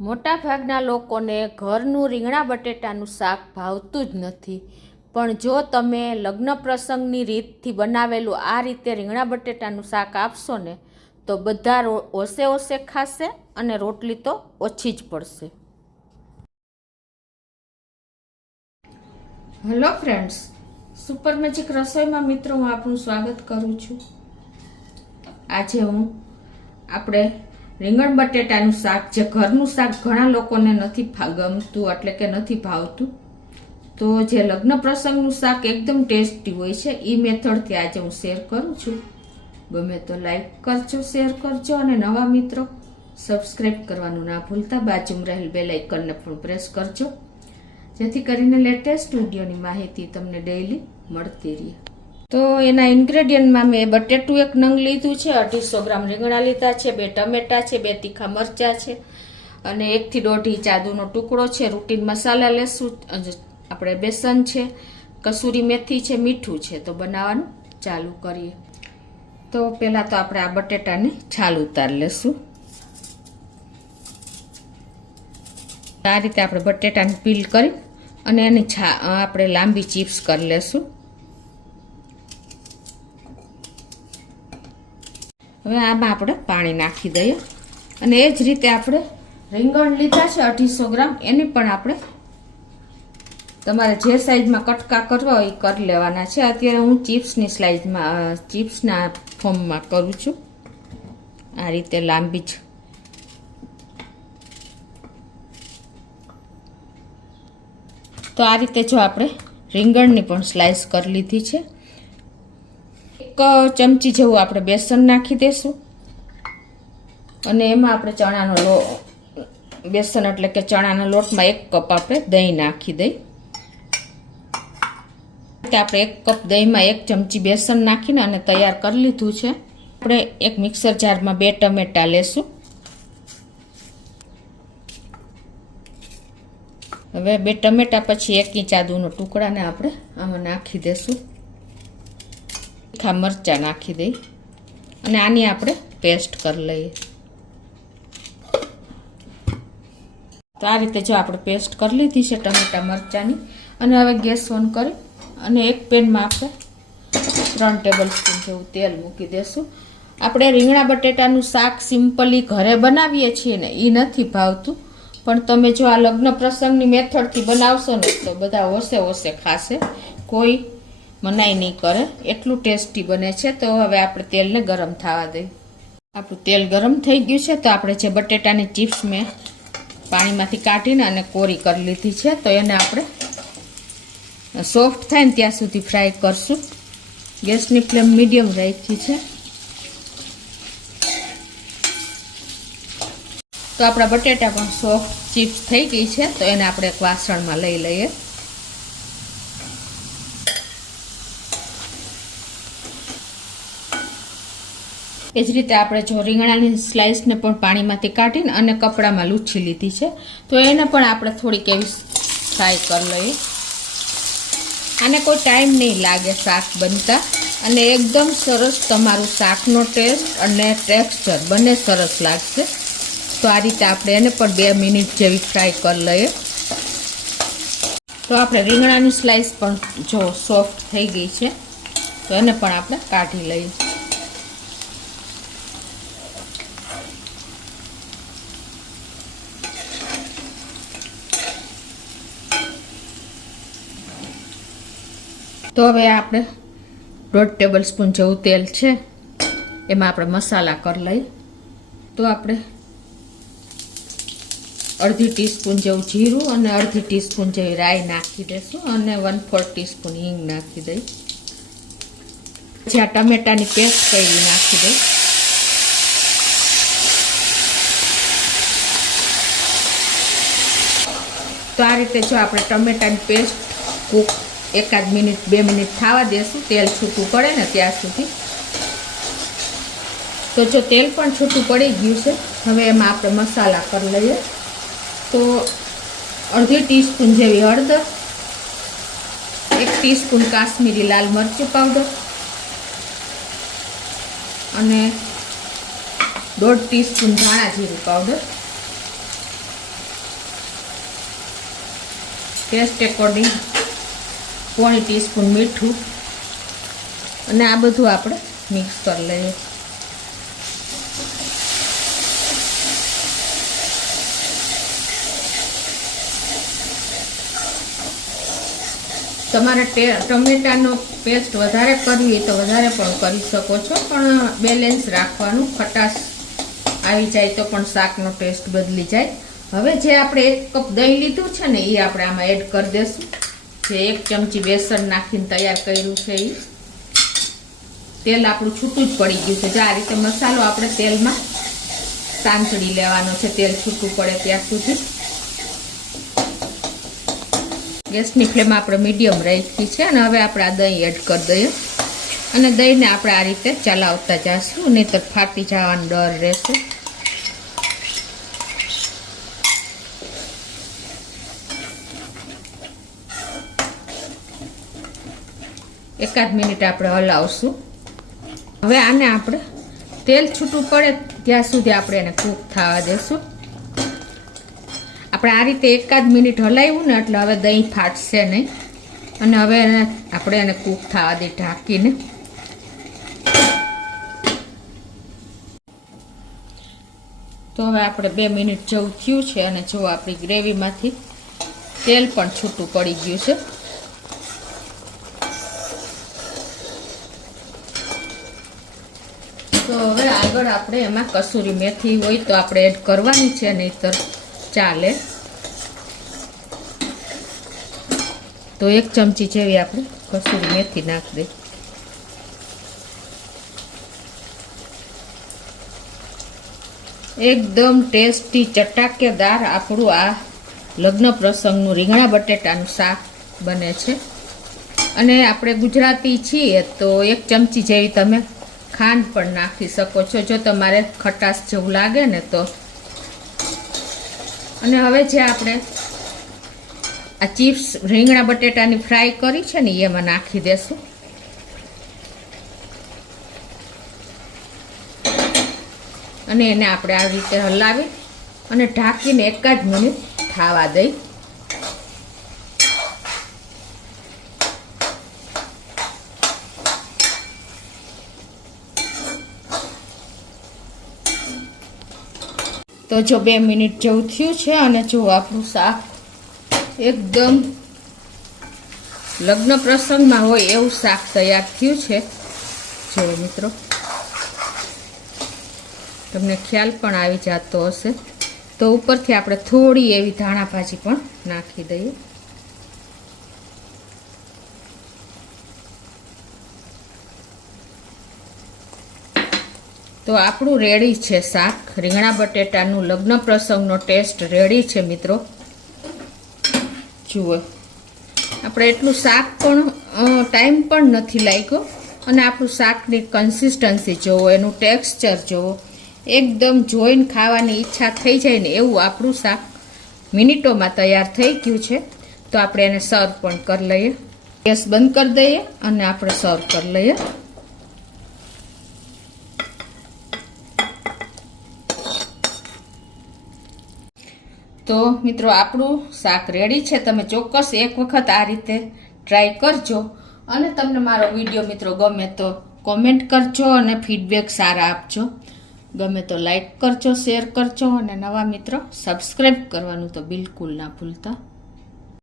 મોટા ભાગના લોકોને ઘરનું રીંગણા બટેટાનું શાક ભાવતું જ નથી, પણ જો તમે લગ્ન પ્રસંગની રીતથી બનાવેલું આ રીતે રીંગણા બટેટાનું શાક આપશો ને તો બધા ઓસે ઓસે ખાશે અને રોટલી તો ઓછી જ પડશે. હેલો ફ્રેન્ડ્સ, સુપર મેજિક રસોઈમાં મિત્રો હું આપનું સ્વાગત કરું છું. આજે આપણે રીંગણ બટેટાનું શાક, જે ઘરનું શાક ઘણા લોકોને નથી ગમતું એટલે કે નથી ભાવતું, તો જે લગ્ન પ્રસંગનું શાક એકદમ ટેસ્ટી હોય છે એ મેથડથી આજે હું શેર કરું છું. ગમે તો લાઈક કરજો, શેર કરજો અને નવા મિત્રો સબસ્ક્રાઈબ કરવાનું ના ભૂલતા. બાજુમાં રહેલ બેલ આઇકનને પણ પ્રેસ કરજો, જેથી કરીને લેટેસ્ટ વિડીયોની માહિતી તમને ડેઈલી મળતી રહે. તો એના ઇન્ગ્રેડિયન્ટમાં મેં બટેટું 1 નંગ લીધું છે, 250 ગ્રામ રીંગણા લીધા છે, 2 ટમેટા છે, 2 તીખા મરચાં છે અને 1 થી 1.5 ઇંચ આદુનો ટુકડો છે. રૂટીન મસાલા લેશું, આપણે બેસન છે, કસૂરી મેથી છે, મીઠું છે. તો બનાવવાનું ચાલુ કરીએ. તો પહેલાં તો આપણે આ બટેટાની છાલ ઉતારી લેશું. આ રીતે આપણે બટેટાને પીલ કરી અને એની આપણે લાંબી ચિપ્સ કરી લેશું. હવે આમાં આપણે પાણી નાખી દઈએ અને એ જ રીતે આપણે રીંગણ લીધા છે 250 ગ્રામ, એની પણ આપણે તમારે જે સાઈઝમાં કટકા કરવા હોય એ કરી લેવાના છે. અત્યારે હું ચિપ્સની સ્લાઇઝમાં, ચિપ્સના ફોર્મમાં કરું છું. આ રીતે લાંબી જ. તો આ રીતે જો આપણે રીંગણની પણ સ્લાઇસ કરી લીધી છે. 1 ચમચી જેવું આપણે બેસન નાખી દઈશું અને એમાં આપણે ચણાનો બેસન એટલે કે ચણાના લોટમાં 1 કપ આપણે દહીં નાખી દઈ. આપણે 1 કપ દહીંમાં 1 ચમચી બેસન નાખીને અને તૈયાર કરી લીધું છે. આપણે એક મિક્સર જારમાં 2 ટમેટા લેશું. હવે 2 ટમેટા પછી 1 ઇંચ આદુનો ટુકડાને આપણે આમાં નાખી દઈશું. તીખા મરચાં નાખી દઈ અને આની આપણે પેસ્ટ કરી લઈએ. તો આ રીતે જો આપણે પેસ્ટ કરી લીધી છે ટમેટા મરચાંની. અને હવે ગેસ ઓન કરી અને એક પેનમાં આપણે 3 ટેબલ સ્પૂન જેવું તેલ મૂકી દઈશું. આપણે રીંગણા બટેટાનું શાક સિમ્પલી ઘરે બનાવીએ છીએ ને એ નથી ભાવતું, પણ તમે જો આ લગ્ન પ્રસંગની મેથડથી બનાવશો ને તો બધા ઓસે ઓસે ખાશે, કોઈ મનાઈ નહીં કરે, એટલું ટેસ્ટી બને છે. તો હવે આપણે તેલને ગરમ થવા દઈએ. આપણું તેલ ગરમ થઈ ગયું છે. તો આપણે જે બટેટાની ચિપ્સ મેં પાણીમાંથી કાઢીને અને કોરી કરી લીધી છે, તો એને આપણે સોફ્ટ થાય ને ત્યાં સુધી ફ્રાય કરશું. ગેસની ફ્લેમ મીડિયમ રાખી છે. તો આપણા બટેટા પણ સોફ્ટ ચિપ્સ થઈ ગઈ છે. તો એને આપણે એક વાસણમાં લઈ લઈએ. એ જ રીતે આપણે જો રીંગણાની સ્લાઇસને પણ પાણીમાંથી કાઢીને અને કપડામાં લૂછી લીધી છે, તો એને પણ આપણે થોડીક એવી ફ્રાય કરી લઈએ. આને કોઈ ટાઈમ નહીં લાગે શાક બનતા, અને એકદમ સરસ તમારું શાકનો ટેસ્ટ અને ટેક્સચર બંને સરસ લાગશે. તો આ રીતે આપણે એને પણ 2 મિનિટ જેવી ફ્રાય કરી લઈએ. તો આપણે રીંગણાની સ્લાઇસ પણ જો સોફ્ટ થઈ ગઈ છે, તો એને પણ આપણે કાઢી લઈએ. તો હવે આપણે 1.5 ટેબલ સ્પૂન જેવું તેલ છે, એમાં આપણે મસાલા કરી લઈએ. તો આપણે 1/2 ટીસ્પૂન જેવું જીરું અને 1/2 ટીસ્પૂન જેવી રાઈ નાખી દઈશું અને 1/4 ટીસ્પૂન હિંગ નાખી દઈ. પછી આ ટમેટાની પેસ્ટ કરી નાખી દઈ. તો આ રીતે જો આપણે ટમેટાની પેસ્ટ કૂક 1 મિનિટ 2 મિનિટ થવા દેશું, તેલ છૂટું પડે ને ત્યાં સુધી. તો જો તેલ પણ છૂટું પડી ગયું છે, હવે એમાં આપણે મસાલા કરી લઈએ. તો 1/2 ટીસ્પૂન જેવી હળદર, 1 ટીસ્પૂન કાશ્મીરી લાલ મરચું પાવડર અને 1.5 ટીસ્પૂન ધાણા જીરું પાવડર, ટેસ્ટ એકોર્ડિંગ 1 ટીસ્પૂન મીઠું અને આ બધું આપણે મિક્સ કરી લઈએ. તમારે ટમેટાનો પેસ્ટ વધારે કરવી હોય તો વધારે પણ કરી શકો છો, પણ બેલેન્સ રાખવાનું. ખટાશ આવી જાય તો પણ શાકનો ટેસ્ટ બદલી જાય. હવે જે આપણે 1 કપ દહીં લીધું છે ને એ આપણે આમાં એડ કરી દઈશું. જે 1 ચમચી બેસન નાખીને તૈયાર કર્યું છે એ. તેલ આપણું છૂટું જ પડી ગયું છે. જો આ રીતે મસાલો આપણે તેલમાં સાંતળી લેવાનો છે, તેલ છૂટું પડે ત્યાં સુધી. ગેસની ફ્લેમ આપણે મીડિયમ રાખી છે અને હવે આપણે આ દહીં એડ કરી દઈએ અને દહીંને આપણે આ રીતે ચલાવતા જઈશું, નહીંતર ફાટી જવાનો ડર રહેશે. એકાદ મિનિટ આપણે હલાવશું. હવે આને આપણે તેલ છૂટું પડે ત્યાં સુધી આપણે એને કૂક થવા દેશું. આપણે આ રીતે એકાદ મિનિટ હલાવ્યું ને એટલે હવે દહીં ફાટશે નહીં અને હવે આપણે એને કૂક થવા દઈએ ઢાંકીને. તો હવે આપણે 2 મિનિટ જેવું થયું છે અને જો આપણી ગ્રેવીમાંથી તેલ પણ છૂટું પડી ગયું છે. તો હવે આગળ આપણે એમાં કસૂરી મેથી હોય તો આપણે એડ કરવાની છે, નહીંતર ચાલે. તો 1 ચમચી જેવી આપણે કસૂરી મેથી નાખી દઈએ. એકદમ ટેસ્ટી ચટાકેદાર આપણું આ લગ્ન પ્રસંગનું રીંગણા બટેટાનું શાક બને છે. અને આપણે ગુજરાતી છીએ તો 1 ચમચી જેવી તમે ખાંડ પણ નાખી શકો છો જો તમારે ખટાશ જેવું લાગે ને તો. અને હવે જે આપણે આ ચિપ્સ રીંગણા બટેટાની ફ્રાય કરી છે ને એમાં નાખી દેશું. અને એને આપણે આવી રીતે હલાવી અને ઢાંકીને 1 જ મિનિટ થવા દઈ. તો જો 2 મિનિટ જેવું થયું છે અને જો આપણું શાક એકદમ લગ્ન પ્રસંગમાં હોય એવું શાક તૈયાર થયું છે. જો મિત્રો તમને ખ્યાલ પણ આવી જતો હશે. તો ઉપરથી આપણે થોડી એવી ધાણા ભાજી પણ નાખી દઈએ. તો આપણું રેડી છે શાક રીંગણા બટેટાનું. લગ્ન પ્રસંગનો ટેસ્ટ રેડી છે મિત્રો. જુઓ આપણે એટલું શાક પણ ટાઈમ પણ નથી લાગ્યો અને આપણું શાકની કન્સિસ્ટન્સી જોવો, એનું ટેક્સચર જોવો, એકદમ જોઈને ખાવાની ઈચ્છા થઈ જાય ને એવું આપણું શાક મિનિટોમાં તૈયાર થઈ ગયું છે. તો આપણે એને સર્વ પણ કરી લઈએ. ગેસ બંધ કરી દઈએ અને આપણે સર્વ કરી લઈએ. તો મિત્રો આપણું શાક રેડી છે. તમે ચોક્કસ 1 વખત આ રીતે ટ્રાય કરજો અને તમને મારો વિડીયો મિત્રો ગમે તો કોમેન્ટ કરજો અને ફીડબેક સારા આપજો. ગમે તો લાઈક કરજો, શેર કરજો અને નવા મિત્રો સબસ્ક્રાઈબ કરવાનું તો બિલકુલ ના ભૂલતા.